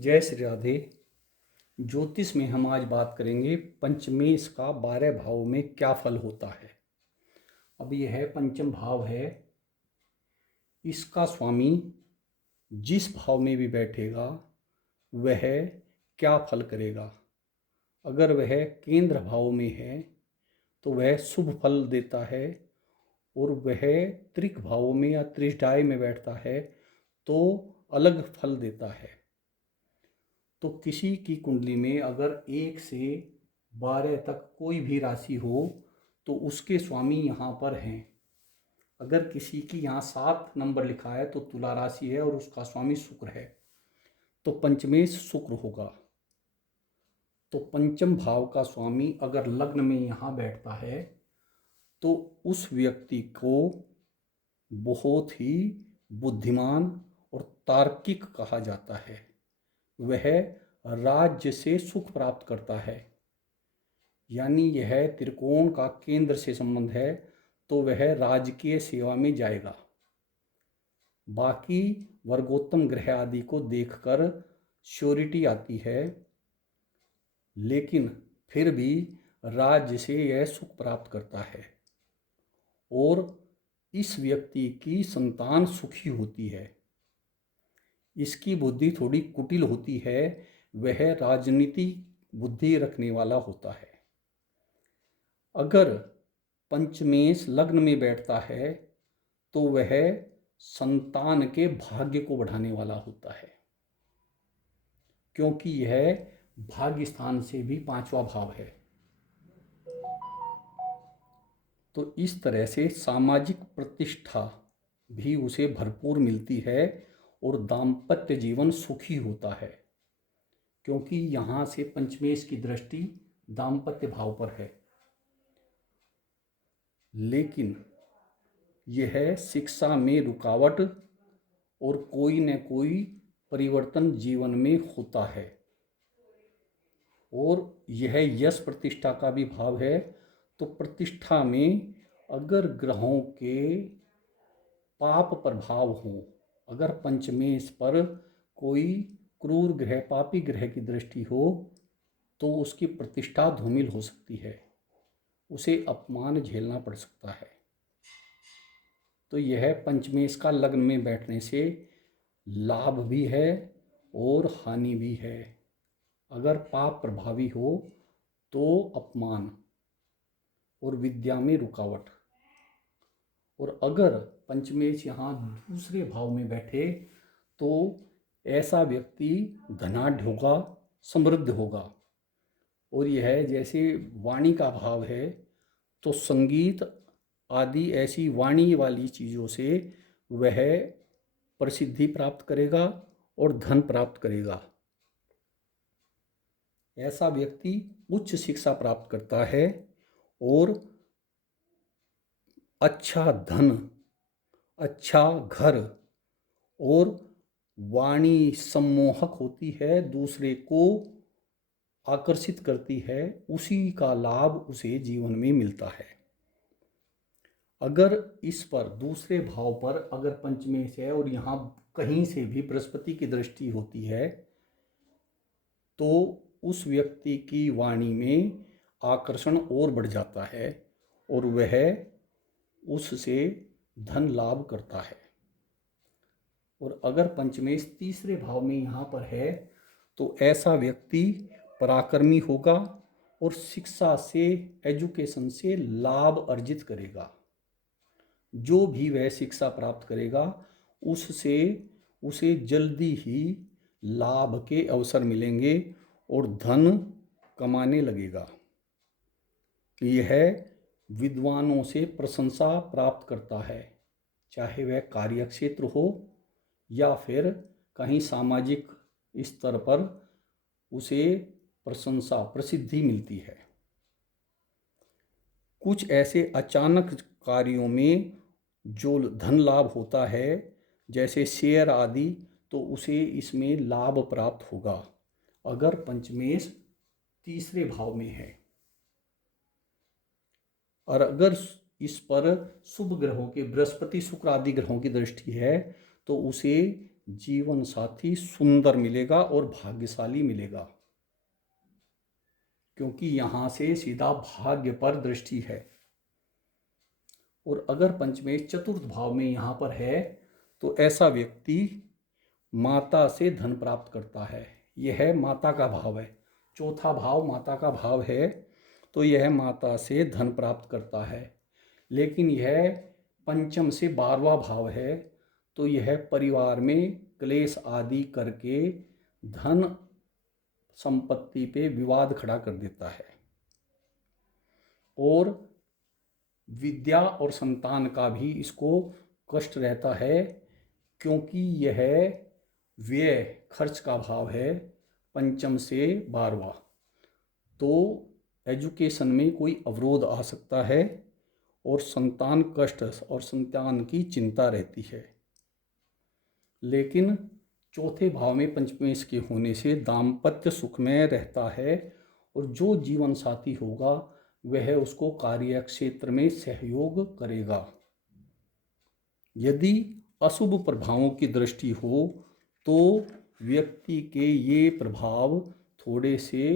जय श्री राधे। ज्योतिष में हम आज बात करेंगे पंचमेश का 12 भावों में क्या फल होता है। अब यह है पंचम भाव है, इसका स्वामी जिस भाव में भी बैठेगा वह क्या फल करेगा। अगर वह केंद्र भाव में है तो वह शुभ फल देता है, और वह त्रिक भाव में या त्रिष्ठाय में बैठता है तो अलग फल देता है। तो किसी की कुंडली में अगर 1 से 12 तक कोई भी राशि हो तो उसके स्वामी यहाँ पर हैं। अगर किसी की यहाँ 7 नंबर लिखा है तो तुला राशि है और उसका स्वामी शुक्र है, तो पंचमेश शुक्र होगा। तो पंचम भाव का स्वामी अगर लग्न में यहाँ बैठता है तो उस व्यक्ति को बहुत ही बुद्धिमान और तार्किक कहा जाता है। वह राज्य से सुख प्राप्त करता है, यानी यह त्रिकोण का केंद्र से संबंध है तो वह राजकीय सेवा में जाएगा। बाकी वर्गोत्तम ग्रह आदि को देखकर श्योरिटी आती है, लेकिन फिर भी राज्य से यह सुख प्राप्त करता है और इस व्यक्ति की संतान सुखी होती है। इसकी बुद्धि थोड़ी कुटिल होती है, वह राजनीति बुद्धि रखने वाला होता है। अगर पंचमेश लग्न में बैठता है तो वह संतान के भाग्य को बढ़ाने वाला होता है, क्योंकि यह भाग्य स्थान से भी 5वां भाव है। तो इस तरह से सामाजिक प्रतिष्ठा भी उसे भरपूर मिलती है और दाम्पत्य जीवन सुखी होता है, क्योंकि यहाँ से पंचमेश की दृष्टि दाम्पत्य भाव पर है। लेकिन यह शिक्षा में रुकावट और कोई न कोई परिवर्तन जीवन में होता है, और यह यश प्रतिष्ठा का भी भाव है। तो प्रतिष्ठा में अगर ग्रहों के पाप प्रभाव हो, अगर पंचमेश पर कोई क्रूर ग्रह पापी ग्रह की दृष्टि हो तो उसकी प्रतिष्ठा धूमिल हो सकती है, उसे अपमान झेलना पड़ सकता है। तो यह पंचमेश का लग्न में बैठने से लाभ भी है और हानि भी है। अगर पाप प्रभावी हो तो अपमान और विद्या में रुकावट, और अगर पंचमेश यहाँ दूसरे भाव में बैठे तो ऐसा व्यक्ति धनाढ्य होगा, समृद्ध होगा। और यह जैसे वाणी का भाव है तो संगीत आदि ऐसी वाणी वाली चीज़ों से वह प्रसिद्धि प्राप्त करेगा और धन प्राप्त करेगा। ऐसा व्यक्ति उच्च शिक्षा प्राप्त करता है और अच्छा धन, अच्छा घर और वाणी सम्मोहक होती है, दूसरे को आकर्षित करती है, उसी का लाभ उसे जीवन में मिलता है। अगर इस पर दूसरे भाव पर अगर पंचमेश है और यहाँ कहीं से भी बृहस्पति की दृष्टि होती है तो उस व्यक्ति की वाणी में आकर्षण और बढ़ जाता है और वह उससे धन लाभ करता है। और अगर पंचमेश तीसरे भाव में यहाँ पर है तो ऐसा व्यक्ति पराक्रमी होगा और शिक्षा से, एजुकेशन से लाभ अर्जित करेगा। जो भी वह शिक्षा प्राप्त करेगा उससे उसे जल्दी ही लाभ के अवसर मिलेंगे और धन कमाने लगेगा। यह विद्वानों से प्रशंसा प्राप्त करता है, चाहे वह कार्यक्षेत्र हो या फिर कहीं सामाजिक स्तर पर उसे प्रशंसा प्रसिद्धि मिलती है। कुछ ऐसे अचानक कार्यों में जो धन लाभ होता है जैसे शेयर आदि, तो उसे इसमें लाभ प्राप्त होगा अगर पंचमेश तीसरे भाव में है। और अगर इस पर शुभ ग्रहों के बृहस्पति शुक्र आदि ग्रहों की दृष्टि है तो उसे जीवन साथी सुंदर मिलेगा और भाग्यशाली मिलेगा, क्योंकि यहाँ से सीधा भाग्य पर दृष्टि है। और अगर पंचमेश चतुर्थ भाव में यहाँ पर है तो ऐसा व्यक्ति माता से धन प्राप्त करता है। यह माता का भाव है, चौथा भाव माता का भाव है, तो यह माता से धन प्राप्त करता है। लेकिन यह पंचम से 12वां भाव है, तो यह परिवार में क्लेश आदि करके धन संपत्ति पे विवाद खड़ा कर देता है। और विद्या और संतान का भी इसको कष्ट रहता है, क्योंकि यह व्यय खर्च का भाव है पंचम से 12वां। तो एजुकेशन में कोई अवरोध आ सकता है और संतान कष्ट और संतान की चिंता रहती है। लेकिन चौथे भाव में पंचमेश के होने से दाम्पत्य सुखमय रहता है और जो जीवन साथी होगा वह उसको कार्य क्षेत्र में सहयोग करेगा। यदि अशुभ प्रभावों की दृष्टि हो तो व्यक्ति के ये प्रभाव थोड़े से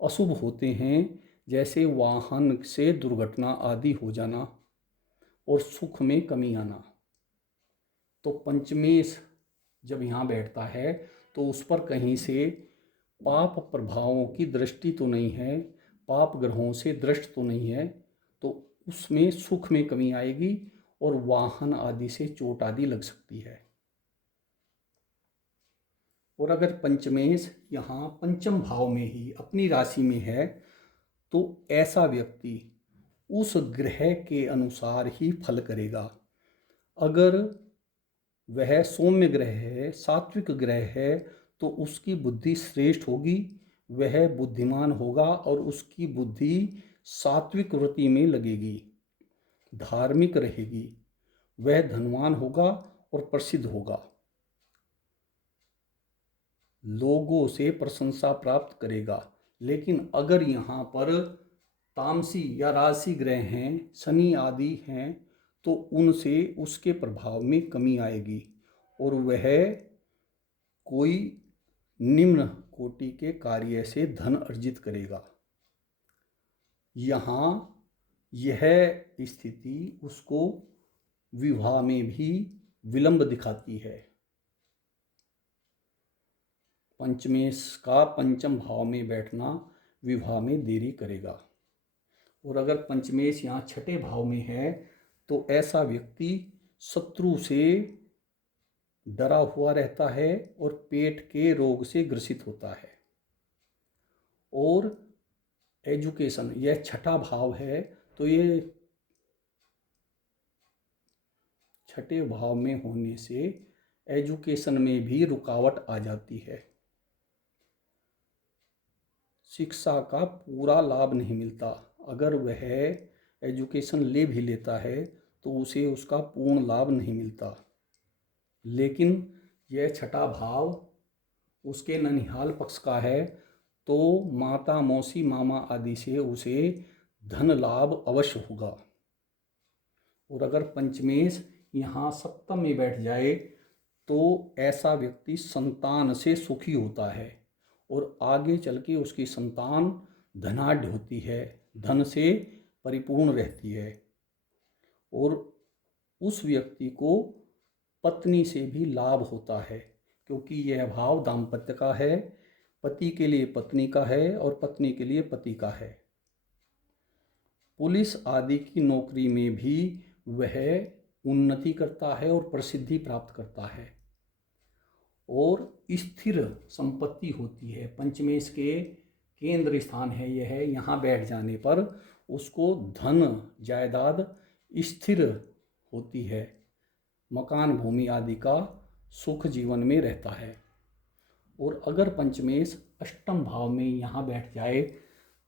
अशुभ होते हैं, जैसे वाहन से दुर्घटना आदि हो जाना और सुख में कमी आना। तो पंचमेश जब यहाँ बैठता है तो उस पर कहीं से पाप प्रभावों की दृष्टि तो नहीं है, पाप ग्रहों से दृष्ट तो नहीं है, तो उसमें सुख में कमी आएगी और वाहन आदि से चोट आदि लग सकती है। और अगर पंचमेश यहाँ पंचम भाव में ही अपनी राशि में है तो ऐसा व्यक्ति उस ग्रह के अनुसार ही फल करेगा। अगर वह सौम्य ग्रह है, सात्विक ग्रह है, तो उसकी बुद्धि श्रेष्ठ होगी, वह बुद्धिमान होगा और उसकी बुद्धि सात्विक वृत्ति में लगेगी, धार्मिक रहेगी, वह धनवान होगा और प्रसिद्ध होगा, लोगों से प्रशंसा प्राप्त करेगा। लेकिन अगर यहाँ पर तामसी या राशि ग्रह हैं, शनि आदि हैं, तो उनसे उसके प्रभाव में कमी आएगी और वह कोई निम्न कोटि के कार्य से धन अर्जित करेगा। यहाँ यह स्थिति उसको विवाह में भी विलंब दिखाती है। पंचमेश का पंचम भाव में बैठना विवाह में देरी करेगा। और अगर पंचमेश यहाँ छठे भाव में है तो ऐसा व्यक्ति शत्रु से डरा हुआ रहता है और पेट के रोग से ग्रसित होता है। और एजुकेशन यह छठा भाव है, तो ये छठे भाव में होने से एजुकेशन में भी रुकावट आ जाती है, शिक्षा का पूरा लाभ नहीं मिलता। अगर वह एजुकेशन ले भी लेता है तो उसे उसका पूर्ण लाभ नहीं मिलता। लेकिन यह छठा भाव उसके ननिहाल पक्ष का है, तो माता मौसी मामा आदि से उसे धन लाभ अवश्य होगा। और अगर पंचमेश यहाँ सप्तम में बैठ जाए तो ऐसा व्यक्ति संतान से सुखी होता है और आगे चल के उसकी संतान धनाढ्य होती है, धन से परिपूर्ण रहती है। और उस व्यक्ति को पत्नी से भी लाभ होता है, क्योंकि यह भाव दाम्पत्य का है, पति के लिए पत्नी का है और पत्नी के लिए पति का है। पुलिस आदि की नौकरी में भी वह उन्नति करता है और प्रसिद्धि प्राप्त करता है और स्थिर संपत्ति होती है। पंचमेश के केंद्र स्थान है यह, यहाँ बैठ जाने पर उसको धन जायदाद स्थिर होती है, मकान भूमि आदि का सुख जीवन में रहता है। और अगर पंचमेश अष्टम भाव में यहाँ बैठ जाए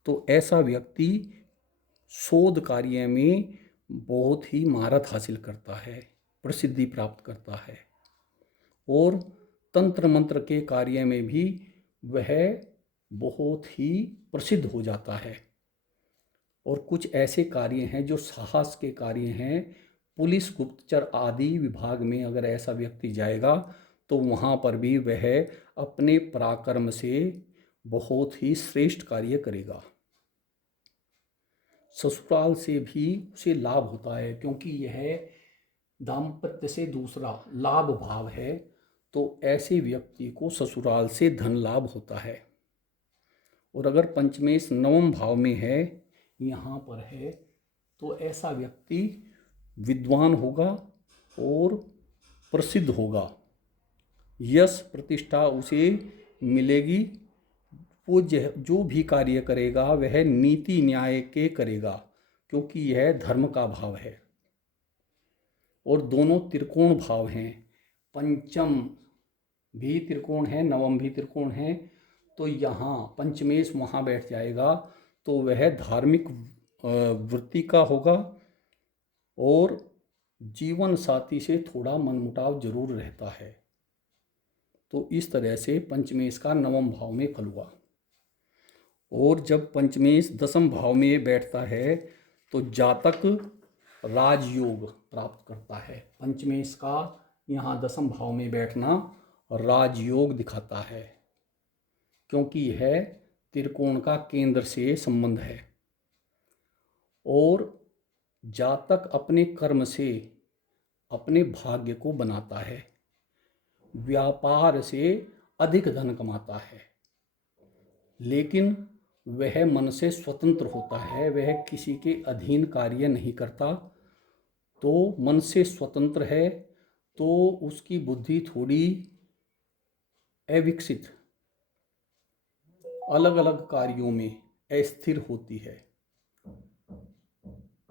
तो ऐसा व्यक्ति शोध कार्य में बहुत ही महारत हासिल करता है, प्रसिद्धि प्राप्त करता है और तंत्र मंत्र के कार्य में भी वह बहुत ही प्रसिद्ध हो जाता है। और कुछ ऐसे कार्य हैं जो साहस के कार्य हैं, पुलिस गुप्तचर आदि विभाग में अगर ऐसा व्यक्ति जाएगा तो वहाँ पर भी वह अपने पराक्रम से बहुत ही श्रेष्ठ कार्य करेगा। ससुराल से भी उसे लाभ होता है, क्योंकि यह दाम्पत्य से दूसरा लाभ भाव है, तो ऐसे व्यक्ति को ससुराल से धन लाभ होता है। और अगर पंचमेश नवम भाव में है, यहाँ पर है, तो ऐसा व्यक्ति विद्वान होगा और प्रसिद्ध होगा, यश प्रतिष्ठा उसे मिलेगी। वो जो भी कार्य करेगा वह नीति न्याय के करेगा, क्योंकि यह धर्म का भाव है। और दोनों त्रिकोण भाव हैं, पंचम भी त्रिकोण है, नवम भी त्रिकोण है, तो यहाँ पंचमेश वहाँ बैठ जाएगा, तो वह धार्मिक वृत्ति का होगा और जीवन साथी से थोड़ा मनमुटाव जरूर रहता है। तो इस तरह से पंचमेश का नवम भाव में फल हुआ। और जब पंचमेश दसम भाव में बैठता है तो जातक राजयोग प्राप्त करता है। पंचमेश का यहाँ दसम भाव में बैठना राजयोग दिखाता है, क्योंकि यह त्रिकोण का केंद्र से संबंध है। और जातक अपने कर्म से अपने भाग्य को बनाता है, व्यापार से अधिक धन कमाता है, लेकिन वह मन से स्वतंत्र होता है, वह किसी के अधीन कार्य नहीं करता। तो मन से स्वतंत्र है तो उसकी बुद्धि थोड़ी अविकसित, अलग अलग कार्यों में अस्थिर होती है।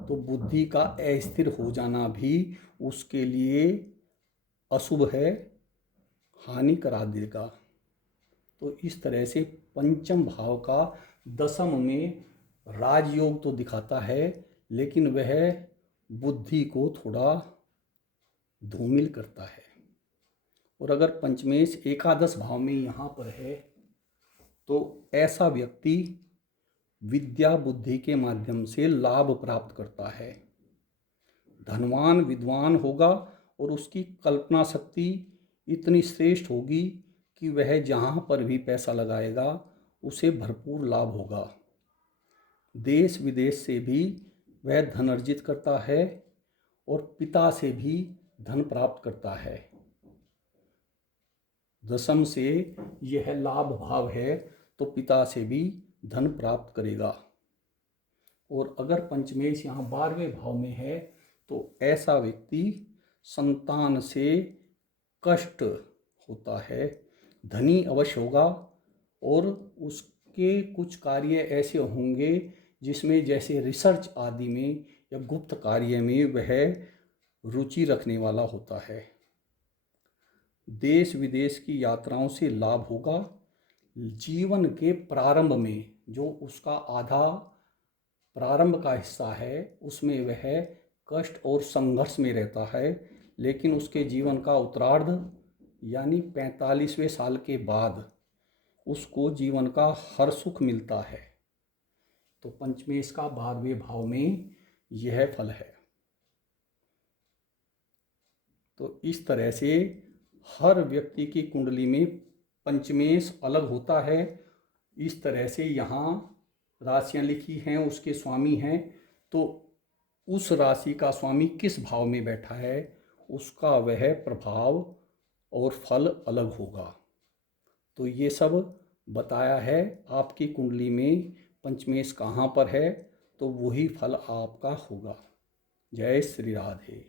तो बुद्धि का अस्थिर हो जाना भी उसके लिए अशुभ है, हानि करा देगा। तो इस तरह से पंचम भाव का दसम में राजयोग तो दिखाता है, लेकिन वह बुद्धि को थोड़ा धूमिल करता है। और अगर पंचमेश एकादश भाव में यहाँ पर है, तो ऐसा व्यक्ति विद्या बुद्धि के माध्यम से लाभ प्राप्त करता है, धनवान विद्वान होगा और उसकी कल्पना शक्ति इतनी श्रेष्ठ होगी कि वह जहाँ पर भी पैसा लगाएगा उसे भरपूर लाभ होगा। देश विदेश से भी वह धन अर्जित करता है और पिता से भी धन प्राप्त करता है। दसम से यह लाभ भाव है, तो पिता से भी धन प्राप्त करेगा। और अगर पंचमेश यहाँ 12वें भाव में है, तो ऐसा व्यक्ति संतान से कष्ट होता है, धनी अवश्य होगा और उसके कुछ कार्य ऐसे होंगे जिसमें जैसे रिसर्च आदि में या गुप्त कार्य में वह रुचि रखने वाला होता है। देश विदेश की यात्राओं से लाभ होगा। जीवन के प्रारंभ में जो उसका आधा प्रारंभ का हिस्सा है उसमें वह कष्ट और संघर्ष में रहता है, लेकिन उसके जीवन का उत्तरार्ध यानी 45वें साल के बाद उसको जीवन का हर सुख मिलता है। तो पंचमेश का 12वें भाव में यह फल है। तो इस तरह से हर व्यक्ति की कुंडली में पंचमेश अलग होता है। इस तरह से यहाँ राशियाँ लिखी हैं, उसके स्वामी हैं, तो उस राशि का स्वामी किस भाव में बैठा है उसका वह प्रभाव और फल अलग होगा। तो ये सब बताया है। आपकी कुंडली में पंचमेश कहाँ पर है तो वही फल आपका होगा। जय श्री राधे।